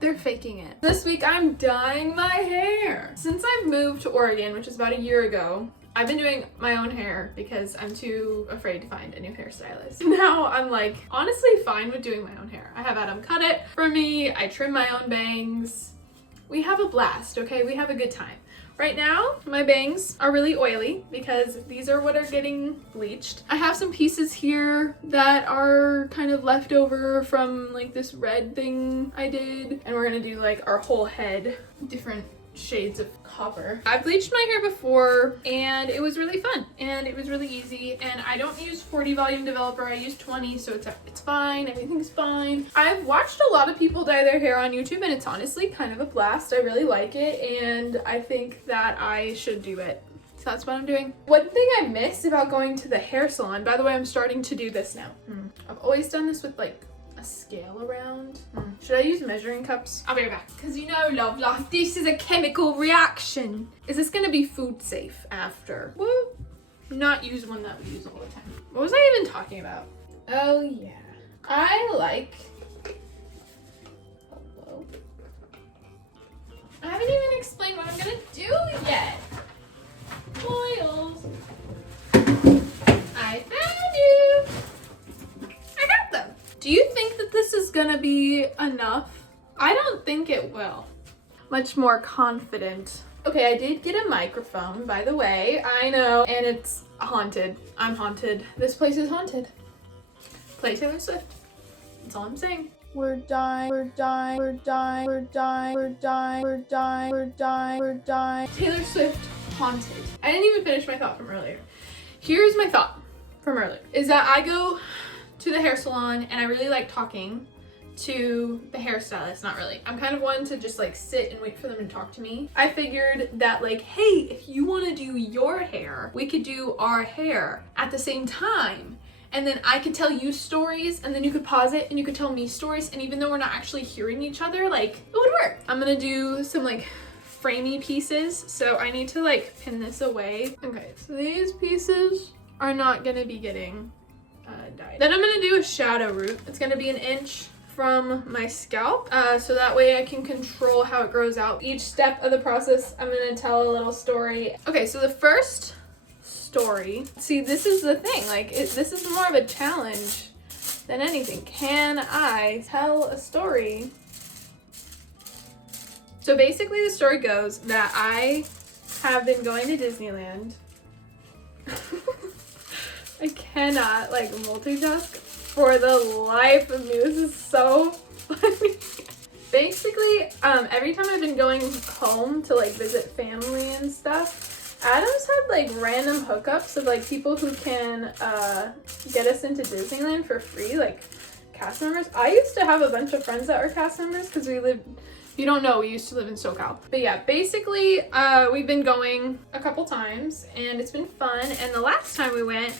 They're faking it. This week I'm dyeing my hair. Since I've moved to Oregon, which is about a year ago, I've been doing my own hair because I'm too afraid to find a new hairstylist. Now I'm like honestly fine with doing my own hair. I have Adam cut it for me. I trim my own bangs. We have a blast, okay? We have a good time. Right now, my bangs are really oily because these are what are getting bleached. I have some pieces here that are kind of left over from like this red thing I did. And we're gonna do like our whole head, different shades of copper. I've bleached my hair before and it was really fun and it was really easy, and I don't use 40 volume developer, I use 20, so it's fine, everything's fine. I've watched a lot of people dye their hair on YouTube and it's honestly kind of a blast. I really like it and I think that I should do it. So that's what I'm doing. One thing I missed about going to the hair salon, by the way, I'm starting to do this now. I've always done this with like a scale around. Should I use measuring cups? I'll be right back. Because you know, love life, this is a chemical reaction. Is this gonna be food safe after? Woo! Not use one that we use all the time. What was I even talking about? Oh yeah. I like... Hello? I haven't even explained what I'm gonna do yet. Oils. I found you. I got them. Do you think that this is gonna be enough? I don't think it will. Much more confident. Okay, I did get a microphone, by the way. I know, and it's haunted. I'm haunted. This place is haunted. Play Taylor Swift. That's all I'm saying. We're dying, we're dying, we're dying, we're dying, we're dying, we're dying, we're dying, we're dying. Taylor Swift, haunted. I didn't even finish my thought from earlier. Here's my thought from earlier, is that I go to the hair salon and I really like talking to the hairstylist. Not really. I'm kind of one to just like sit and wait for them to talk to me. I figured that like, hey, if you want to do your hair, we could do our hair at the same time. And then I could tell you stories and then you could pause it and you could tell me stories. And even though we're not actually hearing each other, like it would work. I'm gonna do some like framey pieces. So I need to like pin this away. Okay, so these pieces are not gonna be getting dyed. Then I'm gonna do a shadow root. It's gonna be 1 inch from my scalp, so that way I can control how it grows out. Each step of the process, I'm gonna tell a little story. Okay, so the first story, see, this is the thing, like this is more of a challenge than anything. Can I tell a story? So basically the story goes that I have been going to Disneyland. I cannot like multitask for the life of me. This is so funny. Basically, every time I've been going home to like visit family and stuff, Adam's had like random hookups of like people who can get us into Disneyland for free, like cast members. I used to have a bunch of friends that were cast members because we lived, if you don't know, we used to live in SoCal. But yeah, basically, we've been going a couple times and it's been fun. And the last time we went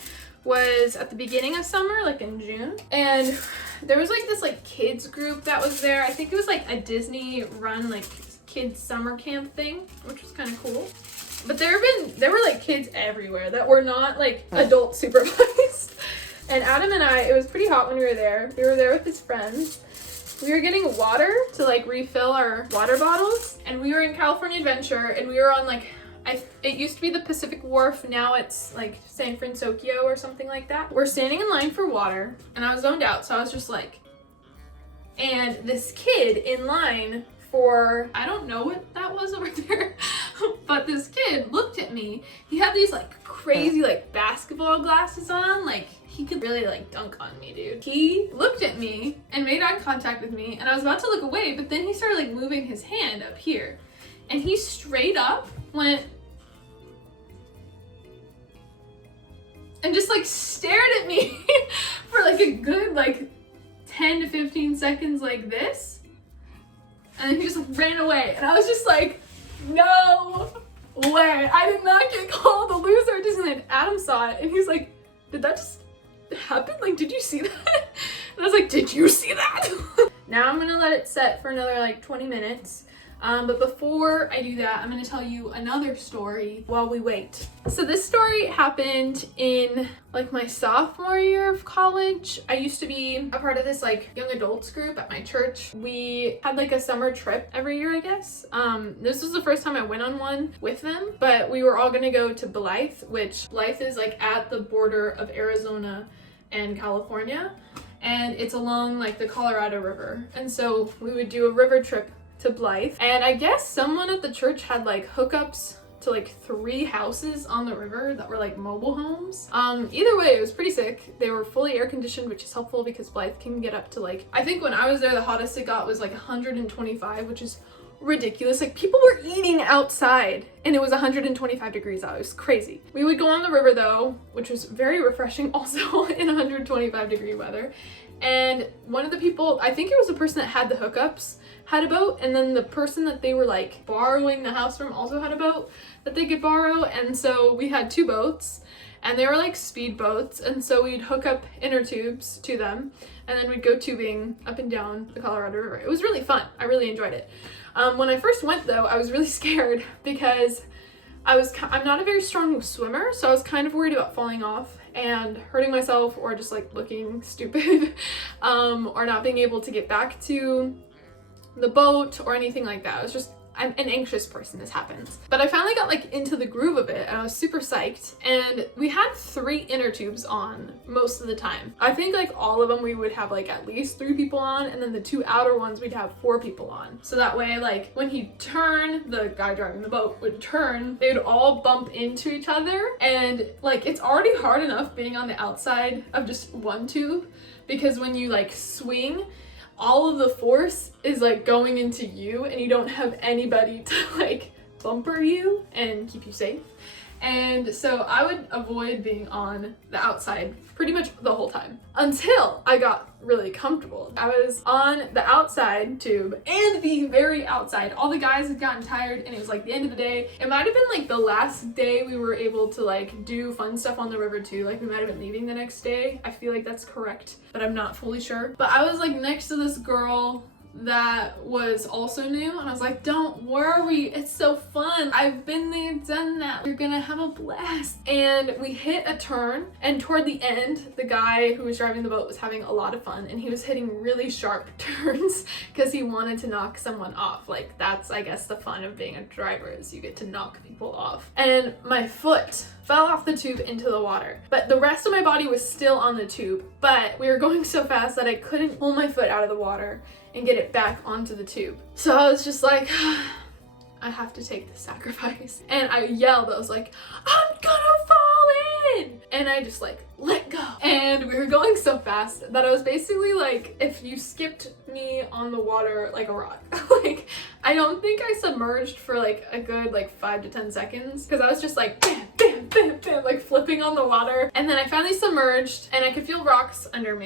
was at the beginning of summer, like in June. And there was like this like kids group that was there. I think it was like a Disney run like kids summer camp thing, which was kind of cool. But there were like kids everywhere that were not like adult supervised. And Adam and I, it was pretty hot when we were there. We were there with his friends. We were getting water to like refill our water bottles. And we were in California Adventure and we were on like, it used to be the Pacific Wharf, now it's like San Francisco or something like that. We're standing in line for water and I was zoned out, so I was just like, and this kid in line for, I don't know what that was over there, but this kid looked at me. He had these like crazy like basketball glasses on, like he could really like dunk on me, dude. He looked at me and made eye contact with me and I was about to look away, but then he started like moving his hand up here and he straight up went and just like stared at me for like a good like 10 to 15 seconds like this. And then he just like ran away. And I was just like, no way. I did not get called a loser at Disneyland. Adam saw it and he's like, did that just happen? Like, did you see that? And I was like, did you see that? Now I'm gonna let it set for another like 20 minutes. But before I do that, I'm going to tell you another story while we wait. So this story happened in like my sophomore year of college. I used to be a part of this like young adults group at my church. We had like a summer trip every year, I guess. This was the first time I went on one with them, but we were all going to go to Blythe, which Blythe is like at the border of Arizona and California, and it's along like the Colorado River. And so we would do a river trip to Blythe, and I guess someone at the church had like hookups to like 3 houses on the river that were like mobile homes. Either way, it was pretty sick. They were fully air conditioned, which is helpful because Blythe can get up to like, I think when I was there the hottest it got was like 125, which is ridiculous. Like people were eating outside and it was 125 degrees out. It was crazy. We would go on the river though, which was very refreshing also in 125 degree weather. And one of the people, I think it was the person that had the hookups, had a boat, and then the person that they were like borrowing the house from also had a boat that they could borrow. And so we had 2 boats, and they were like speed boats, and so we'd hook up inner tubes to them and then we'd go tubing up and down the Colorado River. It was really fun. I really enjoyed it. When I first went though, I was really scared because I'm not a very strong swimmer, so I was kind of worried about falling off and hurting myself or just like looking stupid or not being able to get back to the boat or anything like that. I'm an anxious person, this happens. But I finally got like into the groove of it and I was super psyched, and we had 3 inner tubes on most of the time. I think like all of them we would have like at least 3 people on, and then the 2 outer ones we'd have 4 people on. So that way like when he'd turn, the guy driving the boat would turn, they'd all bump into each other, and like it's already hard enough being on the outside of just one tube because when you like swing, all of the force is like going into you and you don't have anybody to like bumper you and keep you safe. And so I would avoid being on the outside pretty much the whole time until I got really comfortable. I was on the outside tube and the very outside. All the guys had gotten tired and it was like the end of the day. It might have been like the last day we were able to like do fun stuff on the river too. Like we might have been leaving the next day. I feel like that's correct, but I'm not fully sure. But I was like next to this girl that was also new, and I was like, don't worry, it's so fun, I've been there, done that, you're gonna have a blast. And we hit a turn, and toward the end the guy who was driving the boat was having a lot of fun, and he was hitting really sharp turns because he wanted to knock someone off. Like that's, I guess, the fun of being a driver, is you get to knock people off. And my foot fell off the tube into the water, but the rest of my body was still on the tube, but we were going so fast that I couldn't pull my foot out of the water and get it back onto the tube. So I was just like, I have to take the sacrifice. And I yelled, I was like, I'm gonna fall in! And I just like, let go. And we were going so fast that I was basically like, if you skipped me on the water like a rock. Like, I don't think I submerged for like a good like 5 to 10 seconds because I was just like, bam, bam, bam, bam, like flipping on the water. And then I finally submerged and I could feel rocks under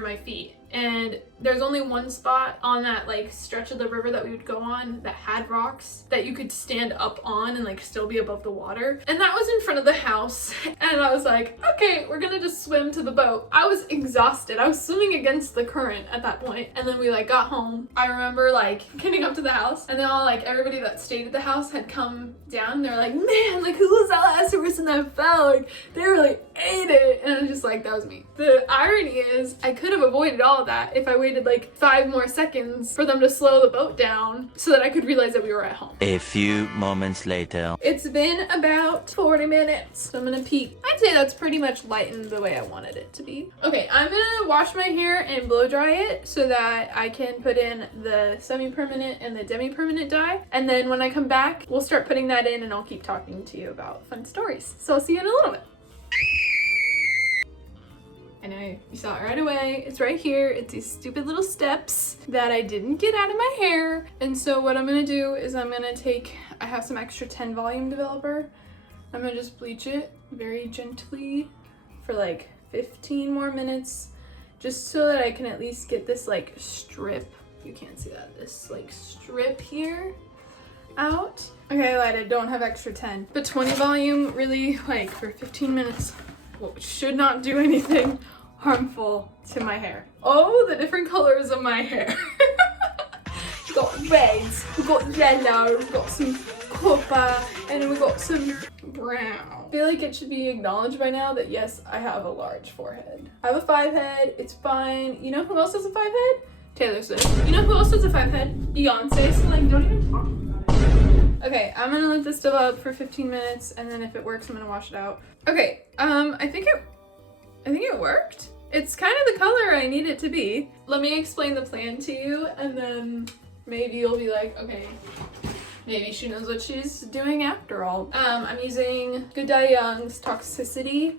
my feet. And there's only one spot on that like stretch of the river that we would go on that had rocks that you could stand up on and like still be above the water, and that was in front of the house. And I was like, okay, we're gonna just swim to the boat. I was exhausted. I was swimming against the current at that point. And then we like got home. I remember like getting up to the house, and then all like everybody that stayed at the house had come down. They're like, man, like who was that last person that fell? Like they really ate it. And I was just like, that was me. The irony is I could have avoided all of that if I waited like 5 more seconds for them to slow the boat down so that I could realize that we were at home. A few moments later. It's been about 40 minutes. So I'm gonna peek. I'd say that's pretty much lightened the way I wanted it to be. Okay, I'm gonna wash my hair and blow dry it so that I can put in the semi-permanent and the demi-permanent dye. And then when I come back, we'll start putting that in and I'll keep talking to you about fun stories. So I'll see you in a little bit. I know, you saw it right away. It's right here. It's these stupid little steps that I didn't get out of my hair. And so what I'm gonna do is I have some extra 10 volume developer. I'm gonna just bleach it very gently for like 15 more minutes, just so that I can at least get this like strip, you can't see that, this like strip here out. Okay, I lied, I don't have extra 10, but 20 volume really like for 15 minutes should not do anything harmful to my hair. Oh, the different colors of my hair. got reds, we got yellow, we got some copper, and then we got some brown. I feel like it should be acknowledged by now that yes, I have a large forehead. I have a 5 head, it's fine. You know who else has a 5 head? Taylor Swift. You know who else has a 5 head? Beyonce. So like, don't even talk about it. Okay, I'm gonna let this develop for 15 minutes, and then if it works, I'm gonna wash it out. Okay, I think it worked. It's kind of the color I need it to be. Let me explain the plan to you, and then maybe you'll be like, okay, maybe she knows what she's doing after all. I'm using Good Die Young's Toxicity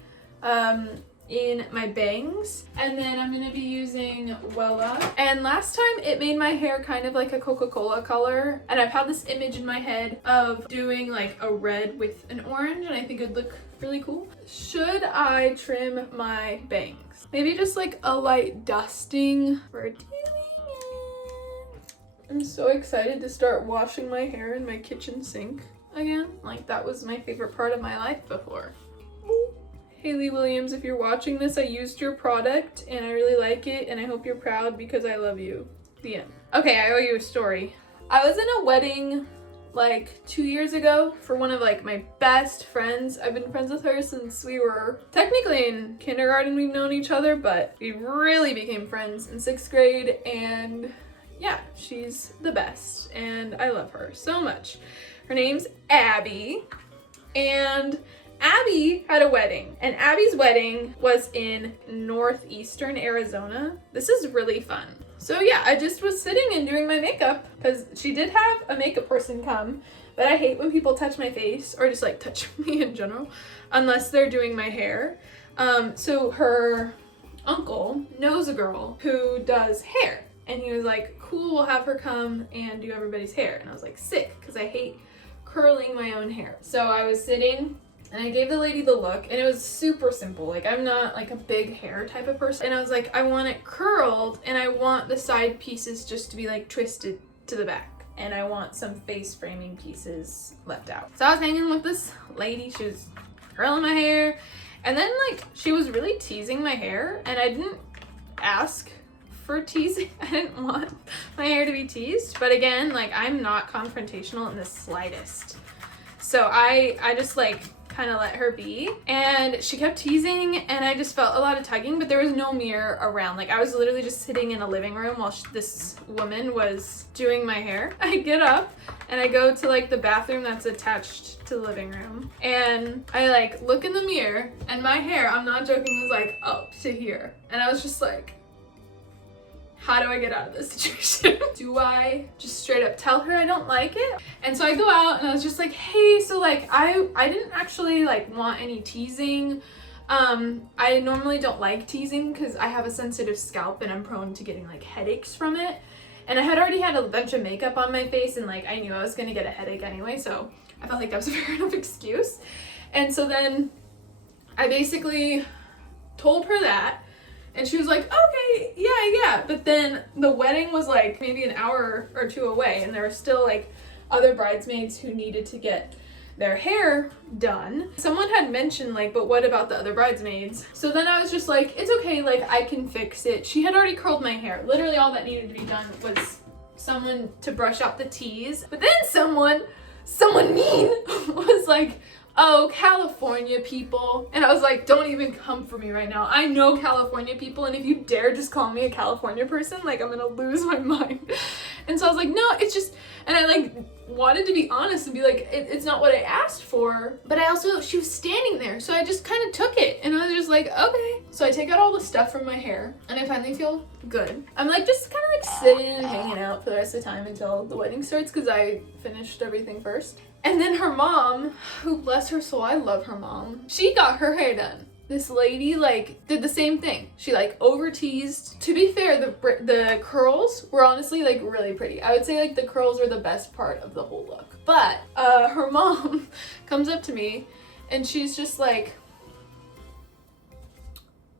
in my bangs, and then I'm gonna be using Wella. And last time it made my hair kind of like a Coca-Cola color, and I've had this image in my head of doing like a red with an orange, and I think it'd look really cool. Should I trim my bangs? Maybe just like a light dusting. We're doing it. I'm so excited to start washing my hair in my kitchen sink again. Like that was my favorite part of my life before. Hayley Williams, if you're watching this, I used your product and I really like it and I hope you're proud because I love you. The end. Okay, I owe you a story. I was in a wedding like 2 years ago for one of like my best friends. I've been friends with her since we were technically in kindergarten. We've known each other, but we really became friends in 6th grade, and yeah, she's the best and I love her so much. Her name's Abby, and Abby had a wedding, and Abby's wedding was in northeastern Arizona. This is really fun. So yeah, I just was sitting and doing my makeup because she did have a makeup person come, but I hate when people touch my face or just like touch me in general unless they're doing my hair. So her uncle knows a girl who does hair, and he was like, cool, we'll have her come and do everybody's hair. And I was like, sick, because I hate curling my own hair. So I was sitting and I gave the lady the look, and it was super simple. Like, I'm not like a big hair type of person. And I was like, I want it curled, and I want the side pieces just to be like twisted to the back. And I want some face framing pieces left out. So I was hanging with this lady, she was curling my hair, and then like she was really teasing my hair, and I didn't ask for teasing. I didn't want my hair to be teased, but again, like I'm not confrontational in the slightest. So I just like kind of let her be, and she kept teasing, and I just felt a lot of tugging, but there was no mirror around. Like I was literally just sitting in a living room while this woman was doing my hair. I get up and I go to like the bathroom that's attached to the living room, and I like look in the mirror, and my hair, I'm not joking, was like up to here, and I was just like, how do I get out of this situation? Do I just straight up tell her I don't like it? And so I go out and I was just like, hey, so like I didn't actually like want any teasing. I normally don't like teasing because I have a sensitive scalp and I'm prone to getting like headaches from it. And I had already had a bunch of makeup on my face, and like I knew I was gonna get a headache anyway, so I felt like that was a fair enough excuse. And so then I basically told her that, and she was like, okay, yeah. But then the wedding was like maybe an hour or two away, and there were still like other bridesmaids who needed to get their hair done. Someone had mentioned like, but what about the other bridesmaids? So then I was just like, it's okay, like I can fix it. She had already curled my hair. Literally all that needed to be done was someone to brush out the tease. But then someone mean was like, oh, California people. And I was like, don't even come for me right now. I know California people, and if you dare just call me a California person, like I'm gonna lose my mind. And so I was like, no, it's just, and I like wanted to be honest and be like, it's not what I asked for, but she was standing there, so I just kind of took it, and I was just like, okay. So I take out all the stuff from my hair, and I finally feel good. I'm like just kind of like sitting and hanging out for the rest of the time until the wedding starts, because I finished everything first. And then her mom, who bless her soul, I love her mom, she got her hair done. This lady like did the same thing. She like over teased. To be fair, the curls were honestly like really pretty. I would say like the curls were the best part of the whole look. But her mom comes up to me and she's just like,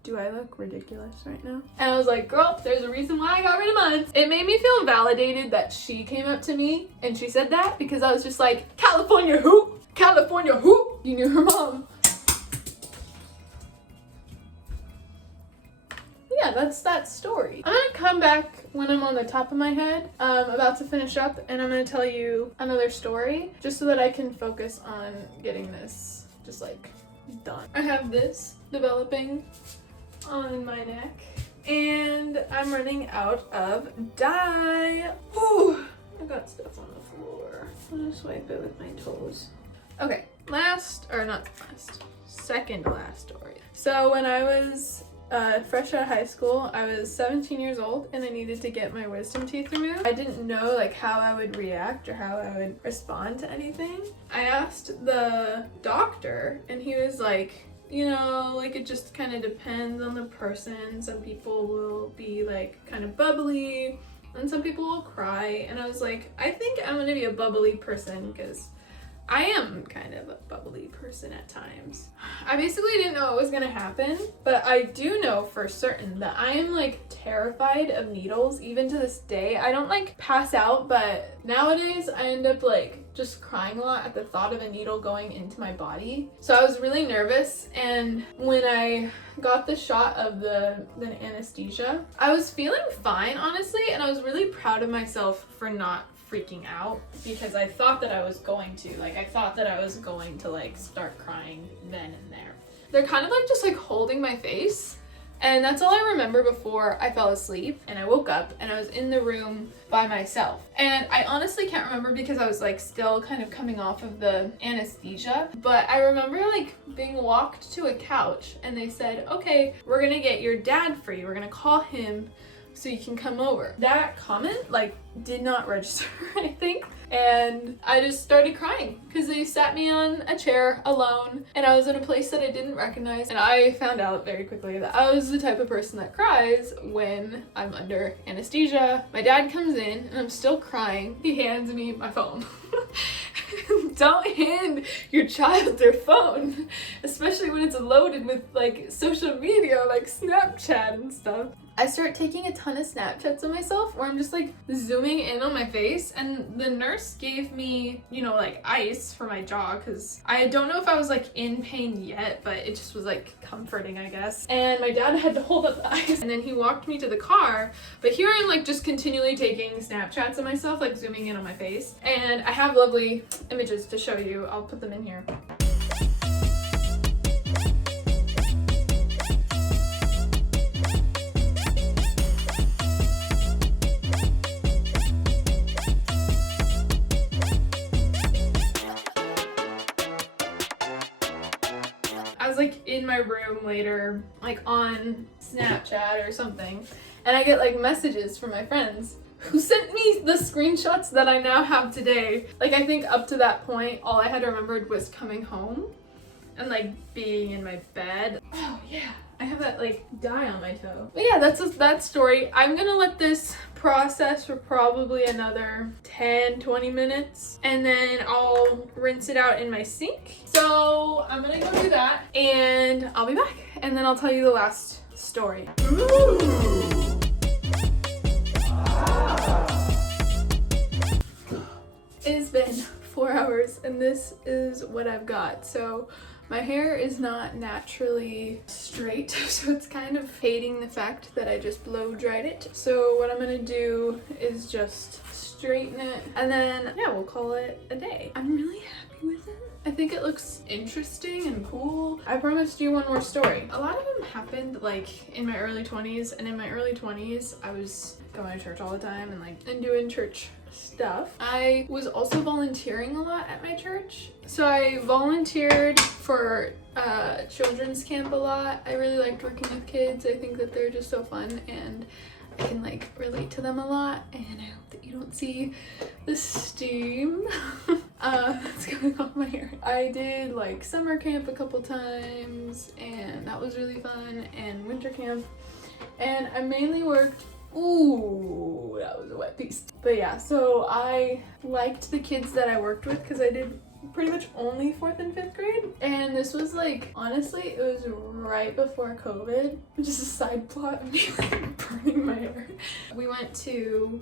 do I look ridiculous right now? And I was like, girl, there's a reason why I got rid of mine. It made me feel validated that she came up to me and she said that, because I was just like, California who? California who? You knew her mom. Yeah, that's that story. I'm gonna come back when I'm on the top of my head, about to finish up, and I'm gonna tell you another story just so that I can focus on getting this just like done. I have this developing on my neck and I'm running out of dye. Ooh, I got stuff on the floor. I'm gonna swipe it with my toes. Okay, second to last story. So when I was fresh out of high school, I was 17 years old and I needed to get my wisdom teeth removed. I didn't know like how I would react or how I would respond to anything. I asked the doctor and he was like, you know, like it just kind of depends on the person. Some people will be like kind of bubbly and some people will cry. And I was like, I think I'm gonna be a bubbly person because I am kind of a bubbly person at times. I basically didn't know what was gonna happen, but I do know for certain that I am like terrified of needles even to this day. I don't like pass out, but nowadays I end up like just crying a lot at the thought of a needle going into my body. So I was really nervous, and when I got the shot of the anesthesia, I was feeling fine, honestly, and I was really proud of myself for not freaking out because I thought that I was going to. Like, I thought that I was going to like start crying then and there. They're kind of like just like holding my face, and that's all I remember before I fell asleep and I woke up and I was in the room by myself. And I honestly can't remember because I was like still kind of coming off of the anesthesia, but I remember like being walked to a couch and they said, okay, we're gonna get your dad for you. We're gonna call him so you can come over. That comment like did not register, I think. And I just started crying because they sat me on a chair alone and I was in a place that I didn't recognize. And I found out very quickly that I was the type of person that cries when I'm under anesthesia. My dad comes in and I'm still crying. He hands me my phone. Don't hand your child their phone, especially when it's loaded with like social media like Snapchat and stuff. I start taking a ton of Snapchats of myself where I'm just like zooming in on my face, and the nurse gave me, you know, like ice for my jaw because I don't know if I was like in pain yet, but it just was like comforting, I guess. And my dad had to hold up the ice and then he walked me to the car, but here I'm like just continually taking Snapchats of myself, like zooming in on my face. And I have lovely images to show you. I'll put them in here. Like in my room later, like on Snapchat or something, and I get like messages from my friends who sent me the screenshots that I now have today. Like, I think up to that point all I had remembered was coming home and like being in my bed. Oh yeah, I have that like dye on my toe. But yeah, that's that story. I'm gonna let this process for probably another 10-20 minutes and then I'll rinse it out in my sink. So I'm gonna go do that and I'll be back and then I'll tell you the last story. Ooh. It has been 4 hours and this is what I've got. So my hair is not naturally straight, so it's kind of hating the fact that I just blow dried it. So what I'm gonna do is just straighten it and then yeah, we'll call it a day. I'm really happy with it. I think it looks interesting and cool. I promised you one more story. A lot of them happened like in my early 20s, and in my early 20s I was going to church all the time and doing church stuff. I was also volunteering a lot at my church. So I volunteered for children's camp a lot. I really liked working with kids. I think that they're just so fun and I can like relate to them a lot, and I hope that you don't see the steam that's coming off my hair. I did like summer camp a couple times and that was really fun, and winter camp, and I mainly worked. Ooh, that was a wet piece. But yeah, so I liked the kids that I worked with because I did pretty much only 4th and 5th grade. And this was like, honestly, it was right before COVID, which is a side plot of me like burning my hair. We went to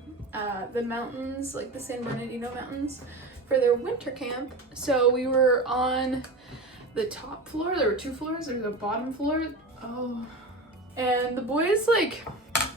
the mountains, like the San Bernardino mountains, for their winter camp. So we were on the top floor. There were 2 floors. There was a bottom floor. Oh, And the boys, like,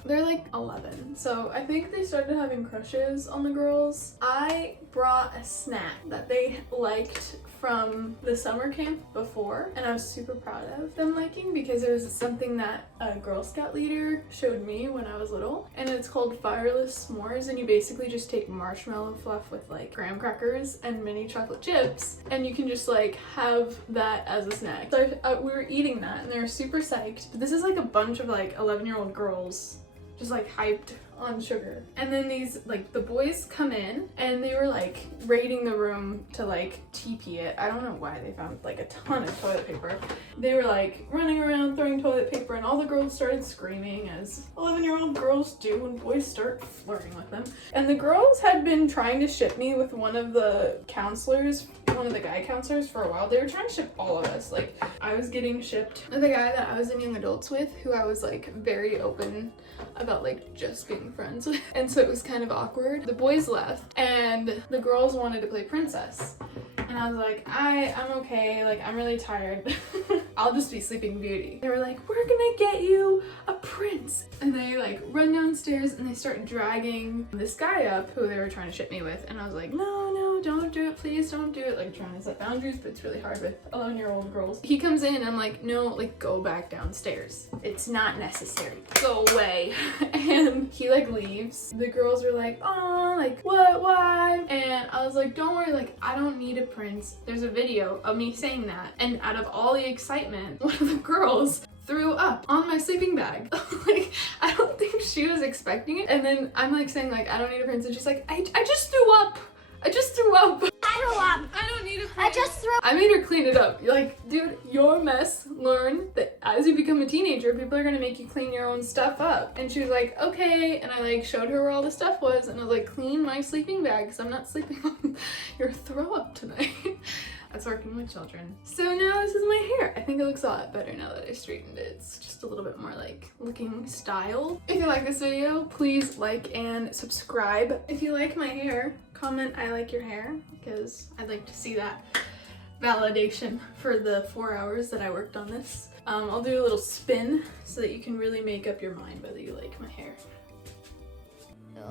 they're like 11, so I think they started having crushes on the girls. I brought a snack that they liked from the summer camp before, and I was super proud of them liking because it was something that a Girl Scout leader showed me when I was little, and it's called fireless s'mores, and you basically just take marshmallow fluff with like graham crackers and mini chocolate chips, and you can just like have that as a snack. So we were eating that and they were super psyched, but this is like a bunch of like 11-year-old girls just like hyped on sugar. And then these, like, the boys come in and they were like raiding the room to like TP it. I don't know why they found like a ton of toilet paper. They were like running around throwing toilet paper, and all the girls started screaming, as 11-year-old girls do when boys start flirting with them. And the girls had been trying to ship me with one of the counselors, one of the guy counselors, for a while. They were trying to ship all of us. Like, I was getting shipped with a guy that I was in young adults with, who I was like very open about like just being friends with. And so it was kind of awkward. The boys left and the girls wanted to play princess. And I was like, I'm okay, like I'm really tired. I'll just be Sleeping Beauty. They were like, we're gonna get you a prince. And they like run downstairs and they start dragging this guy up who they were trying to ship me with. And I was like, no, don't do it, please don't do it. Like trying to set boundaries, but it's really hard with 11-year-old girls. He comes in and I'm like, no, like go back downstairs. It's not necessary. Go away. And he like leaves. The girls were like, oh, like what, why? And I was like, don't worry, like I don't need a prince. There's a video of me saying that. And out of all the excitement, one of the girls threw up on my sleeping bag. Like, I don't think she was expecting it. And then I'm like saying like, I don't need a prince. And she's like, I just threw up. I just threw up. I don't need a prince. I just threw up. I made her clean it up. Like, dude, you're a mess. Learn that as you become a teenager, people are gonna make you clean your own stuff up. And she was like, okay. And I like showed her where all the stuff was, and I was like, clean my sleeping bag because I'm not sleeping on your throw up tonight. That's working with children. So now this is my hair. I think it looks a lot better now that I straightened it. It's just a little bit more like looking styled. If you like this video, please like and subscribe. If you like my hair, comment I like your hair, because I'd like to see that validation for the 4 hours that I worked on this. I'll do a little spin so that you can really make up your mind whether you like my hair.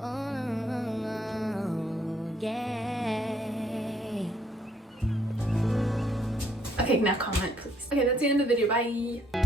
Oh, yeah. Okay, now comment, please. Okay, that's the end of the video. Bye!